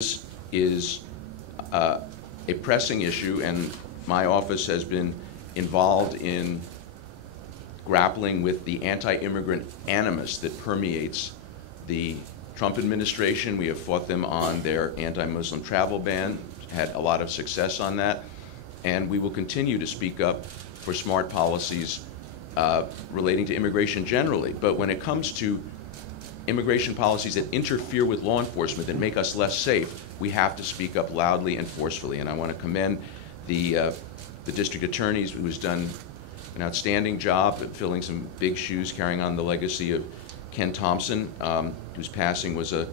This is a pressing issue, and my office has been involved in grappling with the anti-immigrant animus that permeates the Trump administration. We have fought them on their anti-Muslim travel ban, had a lot of success on that, and we will continue to speak up for smart policies relating to immigration generally. But when it comes to immigration policies that interfere with law enforcement, that make us less safe, we have to speak up loudly and forcefully. And I want to commend the district attorneys, who has done an outstanding job at filling some big shoes, carrying on the legacy of Ken Thompson, whose passing was a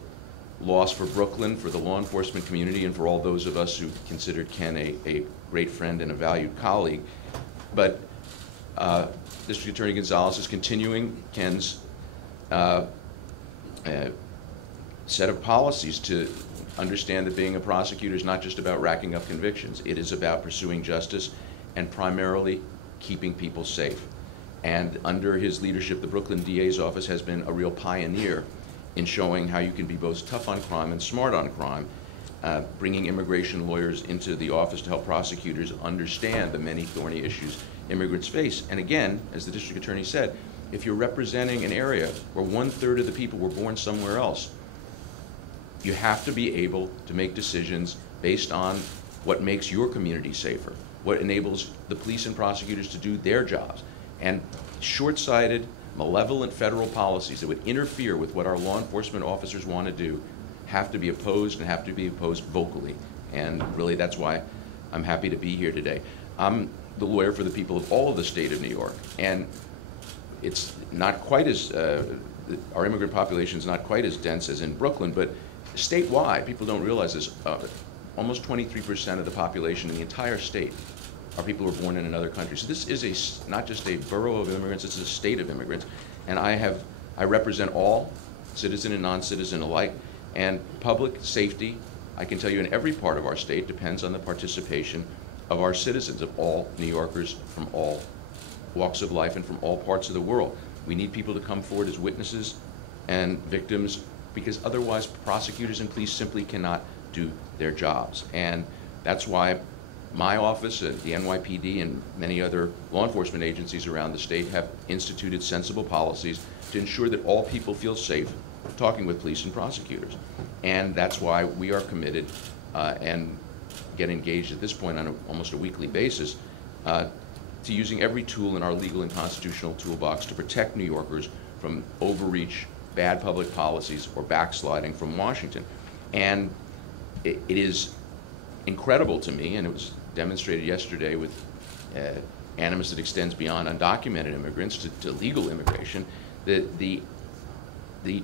loss for Brooklyn, for the law enforcement community, and for all those of us who considered Ken a great friend and a valued colleague. But District Attorney Gonzalez is continuing Ken's set of policies to understand that being a prosecutor is not just about racking up convictions. It is about pursuing justice and primarily keeping people safe. And under his leadership, the Brooklyn DA's office has been a real pioneer in showing how you can be both tough on crime and smart on crime, bringing immigration lawyers into the office to help prosecutors understand the many thorny issues immigrants face. And again, as the district attorney said, if you're representing an area where 1/3 of the people were born somewhere else, you have to be able to make decisions based on what makes your community safer, what enables the police and prosecutors to do their jobs. And short-sighted, malevolent federal policies that would interfere with what our law enforcement officers want to do have to be opposed, and have to be opposed vocally. And really, that's why I'm happy to be here today. I'm the lawyer for the people of all of the state of New York, and it's not quite as, our immigrant population is not quite as dense as in Brooklyn, but statewide, people don't realize this, almost 23% of the population in the entire state are people who were born in another country. So this is not just a borough of immigrants, it's a state of immigrants. And I represent all, citizen and non-citizen alike, and public safety, I can tell you, in every part of our state depends on the participation of our citizens, of all New Yorkers from all walks of life and from all parts of the world. We need people to come forward as witnesses and victims, because otherwise prosecutors and police simply cannot do their jobs. And that's why my office, the NYPD, and many other law enforcement agencies around the state have instituted sensible policies to ensure that all people feel safe talking with police and prosecutors. And that's why we are committed and get engaged at this point on almost a weekly basis to using every tool in our legal and constitutional toolbox to protect New Yorkers from overreach, bad public policies, or backsliding from Washington. And it is incredible to me, and it was demonstrated yesterday with animus that extends beyond undocumented immigrants to legal immigration, that the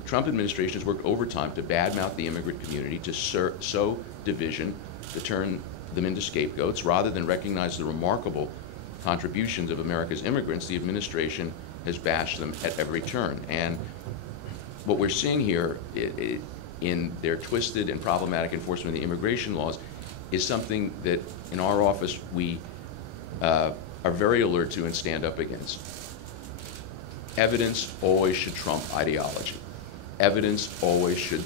Trump administration has worked overtime to badmouth the immigrant community, to sow division, to turn them into scapegoats. Rather than recognize the remarkable contributions of America's immigrants, the administration has bashed them at every turn. And what we're seeing here in their twisted and problematic enforcement of the immigration laws is something that in our office we are very alert to and stand up against. Evidence always should trump ideology. Evidence always should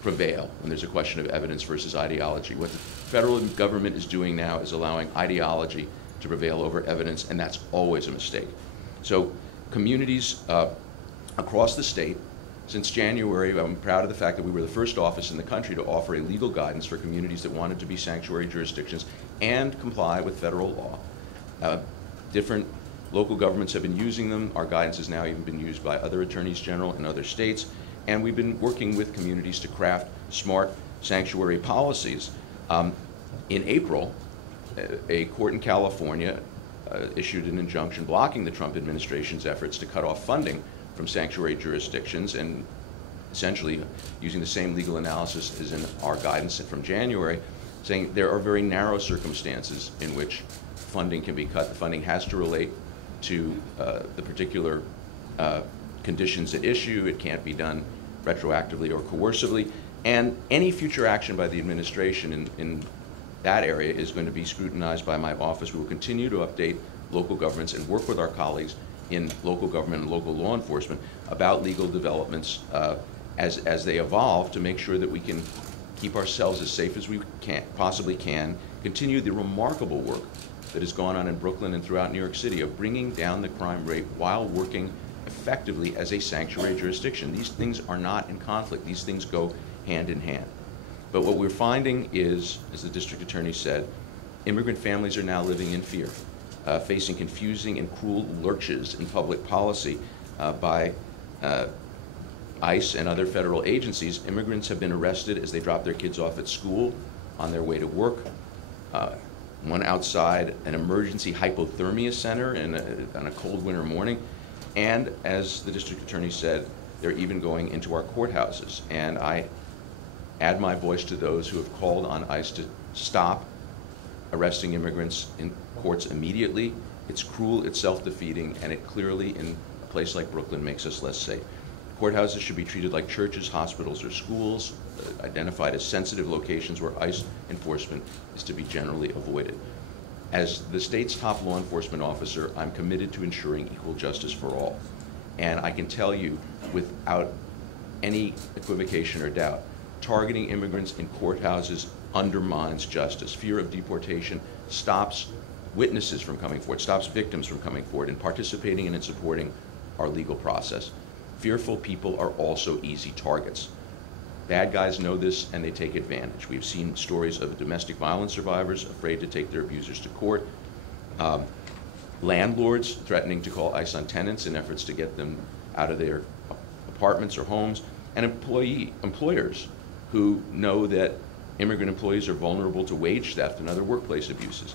prevail when there's a question of evidence versus ideology. What the federal government is doing now is allowing ideology to prevail over evidence, and that's always a mistake. So communities across the state, since January, I'm proud of the fact that we were the first office in the country to offer a legal guidance for communities that wanted to be sanctuary jurisdictions and comply with federal law. Different local governments have been using them. Our guidance has now even been used by other attorneys general in other states. And we've been working with communities to craft smart sanctuary policies. In April, a court in California issued an injunction blocking the Trump administration's efforts to cut off funding from sanctuary jurisdictions, and essentially using the same legal analysis as in our guidance from January, saying there are very narrow circumstances in which funding can be cut. The funding has to relate to the particular conditions at issue. It can't be done retroactively or coercively. And any future action by the administration in that area is going to be scrutinized by my office. We will continue to update local governments and work with our colleagues in local government and local law enforcement about legal developments as they evolve, to make sure that we can keep ourselves as safe as we possibly can, continue the remarkable work that has gone on in Brooklyn and throughout New York City of bringing down the crime rate while working effectively as a sanctuary jurisdiction. These things are not in conflict. These things go hand in hand. But what we're finding is, as the district attorney said, immigrant families are now living in fear, facing confusing and cruel lurches in public policy by ICE and other federal agencies. Immigrants have been arrested as they drop their kids off at school, on their way to work, one outside an emergency hypothermia center on a cold winter morning. And as the district attorney said, they're even going into our courthouses. And I add my voice to those who have called on ICE to stop arresting immigrants in courts immediately. It's cruel, it's self-defeating, and it clearly, in a place like Brooklyn, makes us less safe. Courthouses should be treated like churches, hospitals, or schools, identified as sensitive locations where ICE enforcement is to be generally avoided. As the state's top law enforcement officer, I'm committed to ensuring equal justice for all. And I can tell you, without any equivocation or doubt, targeting immigrants in courthouses undermines justice. Fear of deportation stops witnesses from coming forward, stops victims from coming forward and participating in and supporting our legal process. Fearful people are also easy targets. Bad guys know this and they take advantage. We've seen stories of domestic violence survivors afraid to take their abusers to court, landlords threatening to call ICE on tenants in efforts to get them out of their apartments or homes, and employers who know that immigrant employees are vulnerable to wage theft and other workplace abuses.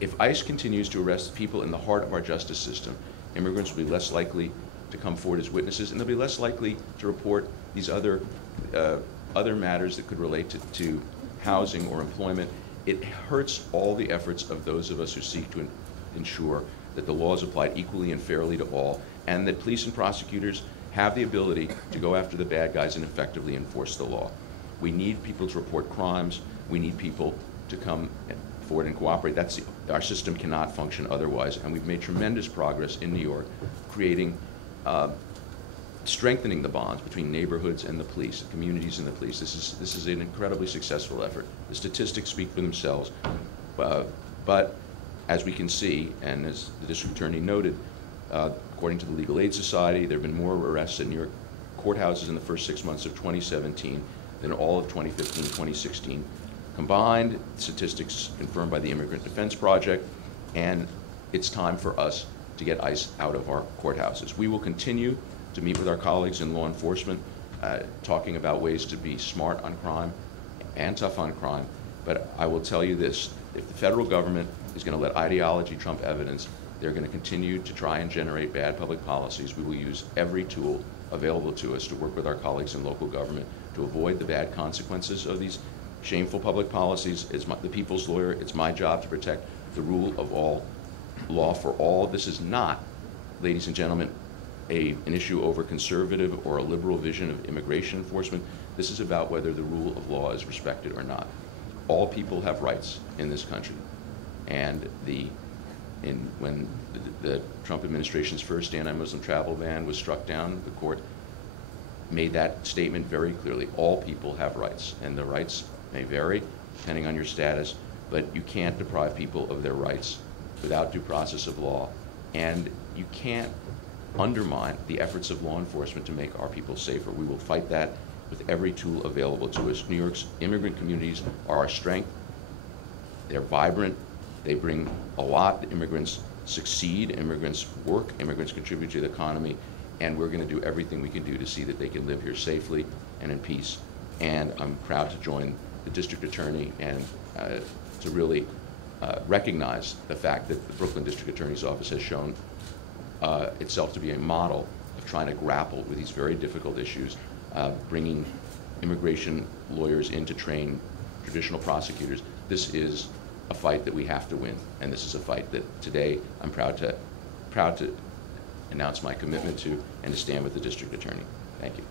If ICE continues to arrest people in the heart of our justice system, immigrants will be less likely to come forward as witnesses, and they'll be less likely to report these other matters that could relate to housing or employment. It hurts all the efforts of those of us who seek to ensure that the law is applied equally and fairly to all, and that police and prosecutors have the ability to go after the bad guys and effectively enforce the law. We need people to report crimes. We need people to come forward and cooperate. Our system cannot function otherwise, and we've made tremendous progress in New York, strengthening the bonds between neighborhoods and the police, the communities and the police. This is an incredibly successful effort. The statistics speak for themselves, but as we can see, and as the district attorney noted, according to the Legal Aid Society, there have been more arrests in New York courthouses in the first 6 months of 2017 than all of 2015, 2016 combined. Statistics confirmed by the Immigrant Defense Project, and it's time for us to get ICE out of our courthouses. We will continue to meet with our colleagues in law enforcement, talking about ways to be smart on crime and tough on crime. But I will tell you this, if the federal government is going to let ideology trump evidence, they're going to continue to try and generate bad public policies. We will use every tool available to us to work with our colleagues in local government to avoid the bad consequences of these shameful public policies. It's the people's lawyer. It's my job to protect the rule of all, law for all. This is not, ladies and gentlemen, an issue over conservative or a liberal vision of immigration enforcement. This is about whether the rule of law is respected or not. All people have rights in this country. And when the Trump administration's first anti-Muslim travel ban was struck down, the court made that statement very clearly. All people have rights, and the rights may vary depending on your status, but you can't deprive people of their rights without due process of law, and you can't undermine the efforts of law enforcement to make our people safer. We will fight that with every tool available to us. New York's immigrant communities are our strength. They're vibrant. They bring a lot. Immigrants succeed. Immigrants work. Immigrants contribute to the economy. And we're going to do everything we can do to see that they can live here safely and in peace. And I'm proud to join the district attorney and to really recognize the fact that the Brooklyn District Attorney's Office has shown itself to be a model of trying to grapple with these very difficult issues, bringing immigration lawyers in to train traditional prosecutors. This is a fight that we have to win, and this is a fight that today I'm proud to announce my commitment to and to stand with the district attorney. Thank you.